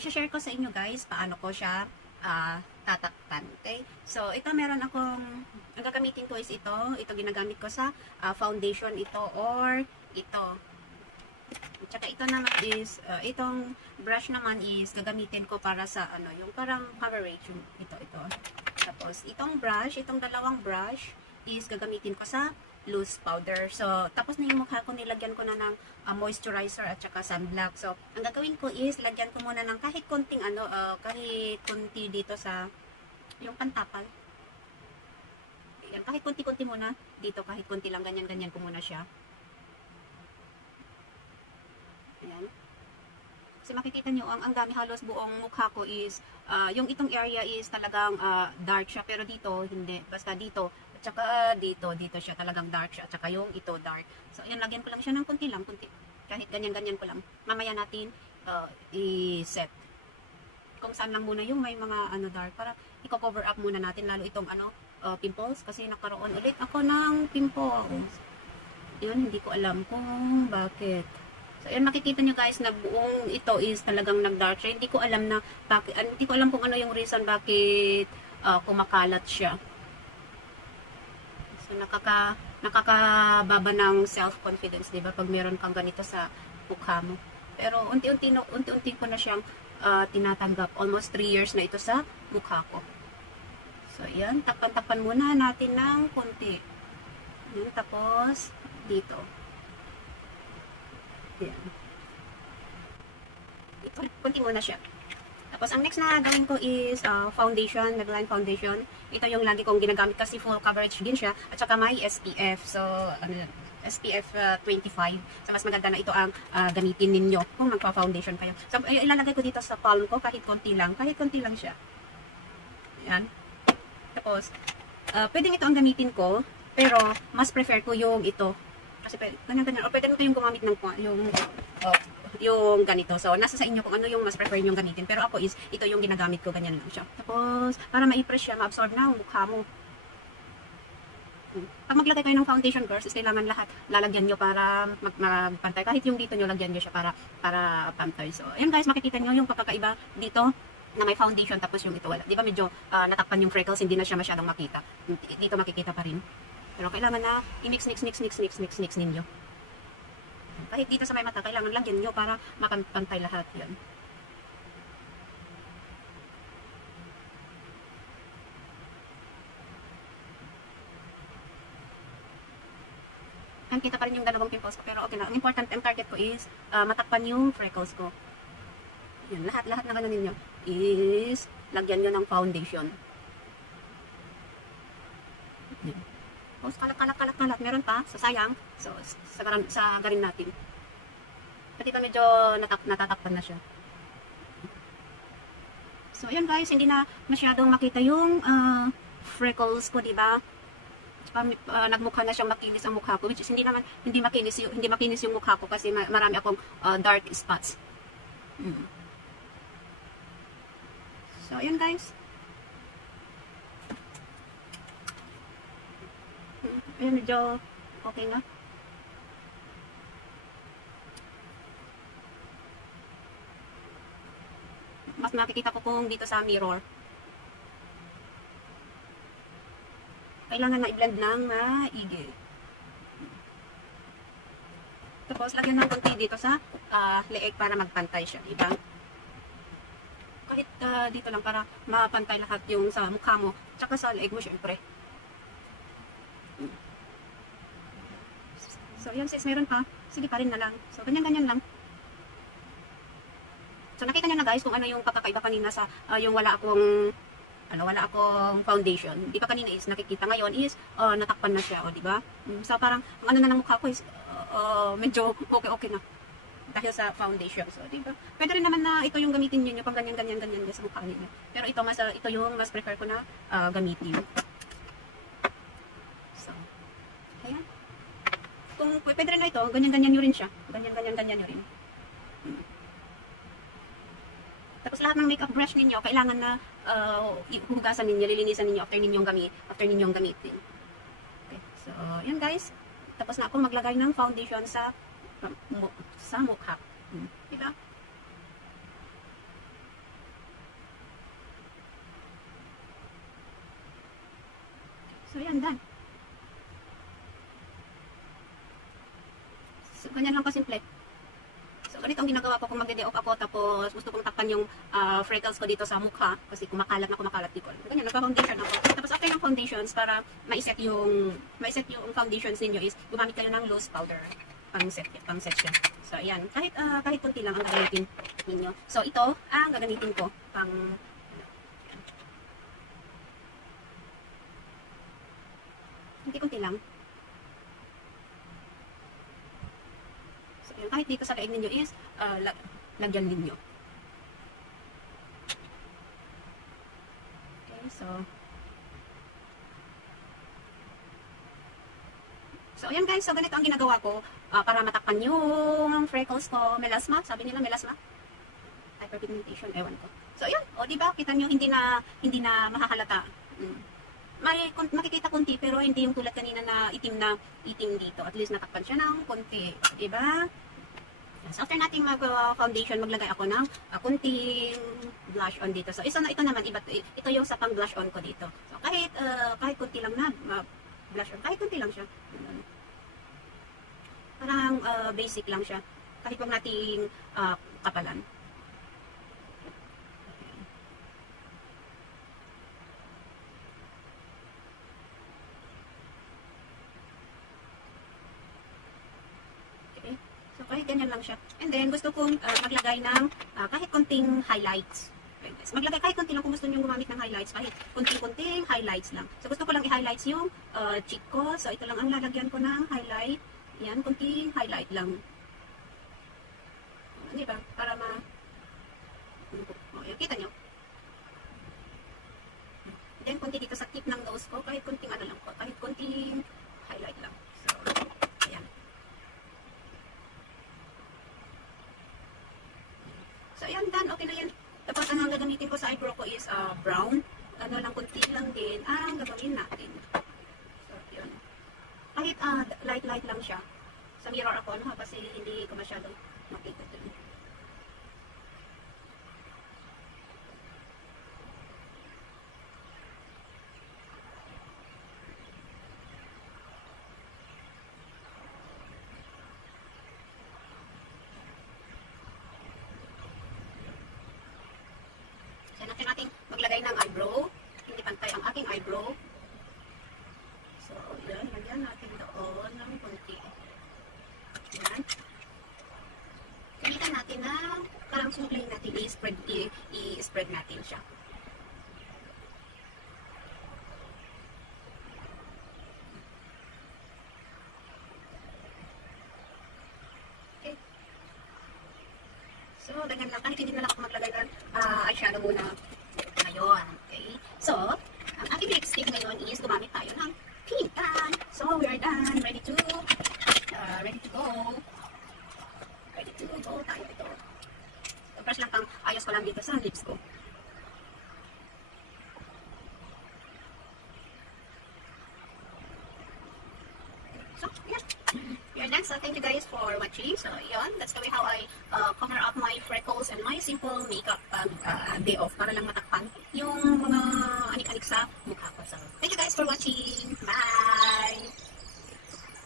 i-share ko sa inyo guys paano ko siya tatakpan. Okay? So, ito meron akong, ang gagamitin ko is ito. Ito ginagamit ko sa foundation ito or ito. Tsaka ito naman is, itong brush naman is gagamitin ko para sa ano, yung parang coverage. Yung ito. Tapos, itong brush, itong dalawang brush is gagamitin ko sa loose powder. So, tapos na yung mukha ko, nilagyan ko na ng moisturizer at saka sunblock. So, ang gagawin ko is, lagyan ko muna ng kahit konting ano, kahit konti dito sa, yung pantapal. Yan, kahit konti-konti muna dito, kahit konti lang, ganyan-ganyan ko muna siya. Ayan. Kasi makikita nyo, ang dami halos buong mukha ko is, yung itong area is talagang dark siya, pero dito, hindi. Basta dito, at saka dito siya talagang dark siya, at saka yung ito dark. So, ayan, lagyan ko lang siya ng konti lang, konti. Kahit ganyan-ganyan ko lang. Mamaya natin i-set. Kung saan lang muna yung may mga ano dark, para i-cover up muna natin, lalo itong ano, pimples, kasi nakaroon ulit ako ng pimples. Yun, hindi ko alam kung bakit. So, ayan, makikita nyo guys na buong ito is talagang nag-dark siya. Hindi ko alam na bakit, hindi ko alam kung ano yung reason bakit kumakalat siya. So, nakakababa ng self-confidence, di ba? Pag meron kang ganito sa mukha mo. Pero unti-unti ko na siyang tinatanggap. Almost 3 years na ito sa mukha ko. So, ayan, takpan-takpan muna natin ng konti. Ayan, tapos dito. Ayan. Ito, konti muna siya. Tapos, ang next na gawin ko is foundation, Maybelline foundation. Ito yung lagi kong ginagamit kasi full coverage din siya. At saka may SPF. So, SPF 25. So, mas maganda na ito ang gamitin ninyo kung magpa-foundation kayo. So, ilalagay ko dito sa palm ko kahit konti lang. Kahit konti lang siya. Ayan. Tapos, pwedeng ito ang gamitin ko. Pero, mas prefer ko yung ito. Kasi ganyan-ganyan. O pwede mo kayong gumamit ng yung ganito. So, nasa sa inyo kung ano yung mas prefer yung gamitin. Pero ako is, ito yung ginagamit ko. Ganyan lang siya. Tapos, para ma-impress siya, ma-absorb na ang mukha mo. Pag maglagay kayo ng foundation, girls, is kailangan lahat lalagyan nyo para magpantay. Kahit yung dito nyo, lagyan nyo siya para pantay. So, ayan guys, makikita nyo yung pagkakaiba dito na may foundation tapos yung ito wala. Di ba medyo natakpan yung freckles, hindi na siya masyadong makita. Dito makikita pa rin. Pero kailangan na i-mix ninyo. Kahit dito sa may mata, kailangan lagyan nyo para makapantay lahat yan. Kita pa rin yung dalawang pimples ko, pero okay na. Ang important, ang target ko is matakpan yung freckles ko. Yan, lahat na gano'n ninyo is lagyan nyo ng foundation. Yan. Tapos kalat. Meron pa. So, sayang. So, sa garin natin. Pati ito medyo natatakpan na siya. So, ayan guys. Hindi na masyadong makita yung freckles ko, diba? Nagmukha na siyang makinis ang mukha ko. Which is, hindi makinis yung mukha ko kasi marami akong dark spots. So, ayan guys. Ayan, medyo okay na. Mas makikita ko kung dito sa mirror. Kailangan na i-blend ng maigi. Tapos, lagyan ng konti dito sa leeg para magpantay siya, diba? Kahit dito lang para mapantay lahat yung sa mukha mo, tsaka sa leeg mo, syempre. So, yan sis, meron pa. Sige pa rin na lang. So, ganyan-ganyan lang. So, nakita nyo na guys kung ano yung pagkakaiba kanina sa yung wala akong foundation. Di ba kanina is nakikita, ngayon is natakpan na siya, o di ba? So, parang ang ano na ng mukha ko is medyo okay na. Dahil sa foundation. So, di ba? Pwede rin naman na ito yung gamitin niyo pang ganyan sa mukha niyo. Pero ito yung mas prefer ko na gamitin. So, ayan. Kung pwede rin na ito, ganyan nyo rin siya. Ganyan nyo rin. Tapos lahat ng makeup brush ninyo, kailangan na hugasan ninyo, lilinisan ninyo after ninyong gamitin. Okay. So, yan guys. Tapos na ako maglagay ng foundation sa mukha. Diba? So, yan, done. So, ganyan lang kasimple. So, ganito ang ginagawa ko kung magde-day off ako, tapos gusto kong takpan yung freckles ko dito sa mukha, kasi kumakalat di ko. Ganyan, nagpa-foundation ako. Tapos after ng foundations, para ma-set yung foundations ninyo is, gumamit kayo ng loose powder. Pang-set siya. So, ayan. Kahit kunti lang ang gagamitin ninyo. So, ito, ang gagamitin ko, kunti-kunti lang. So, yun, kahit dito sa leeg ninyo is, lagyan ninyo. Okay, so, ayan guys, so ganito ang ginagawa ko para matakpan yung freckles ko. Melasma, sabi nila melasma. Hyperpigmentation, ewan ko. So, ayan, o diba, kita nyo, hindi na mahahalata. Makikita konti, pero hindi yung tulad kanina na itim dito. At least natakpan siya ng konti. Diba? So, after natin mag-foundation, maglagay ako ng kunting blush on dito. So, ito naman, ito yung sa pang blush on ko dito. So, kahit konti lang na blush on, kahit konti lang siya. Parang basic lang siya. Kahit huwag nating kapalan. So, kahit ganyan lang siya. And then, gusto kong maglagay ng kahit konting highlights. Maglagay kahit konti lang kung gusto nyo gumamit ng highlights. Kahit konting highlights lang. So, gusto ko lang i-highlights yung cheek ko. So, ito lang ang lalagyan ko ng highlight. Yan, konting highlight lang. Diba? Para yan, kita nyo. Then, konti dito sa tip ng nose ko. Kahit konting lang ko. Kahit konting highlight lang. So, ayan. So, ayan, done. Okay na yan. Tapos, ang gagamitin ko sa eyebrow ko is brown. Lang, kunti lang din ang gagawin natin. So, yun. Kahit light lang siya. Sa mirror ako, kasi hindi ko masyadong makita dun. Natin maglagay ng eyebrow. Hindi pantay ang aking eyebrow. So, yan. Lagyan natin doon ng konti. Yan. Gamitan natin na parang suklay natin i-spread natin siya. Okay. So, ganyan lang. Kahit hindi na lang ako maglagay ng eyeshadow muna. Ngayon, okay? So, ang ating next step ngayon is gumamit tayo ng tintan. So, we are done. Ready to go. Ready to go tayo ito. So, brush lang ayos ko lang dito sa lips ko. So, yeah. We are done. So, thank you guys for watching. So, yun. That's the way how I cover up my freckles and my simple makeup day off para lang matakpan yung mga anik-anik sa mukha ko. So, thank you guys for watching. Bye!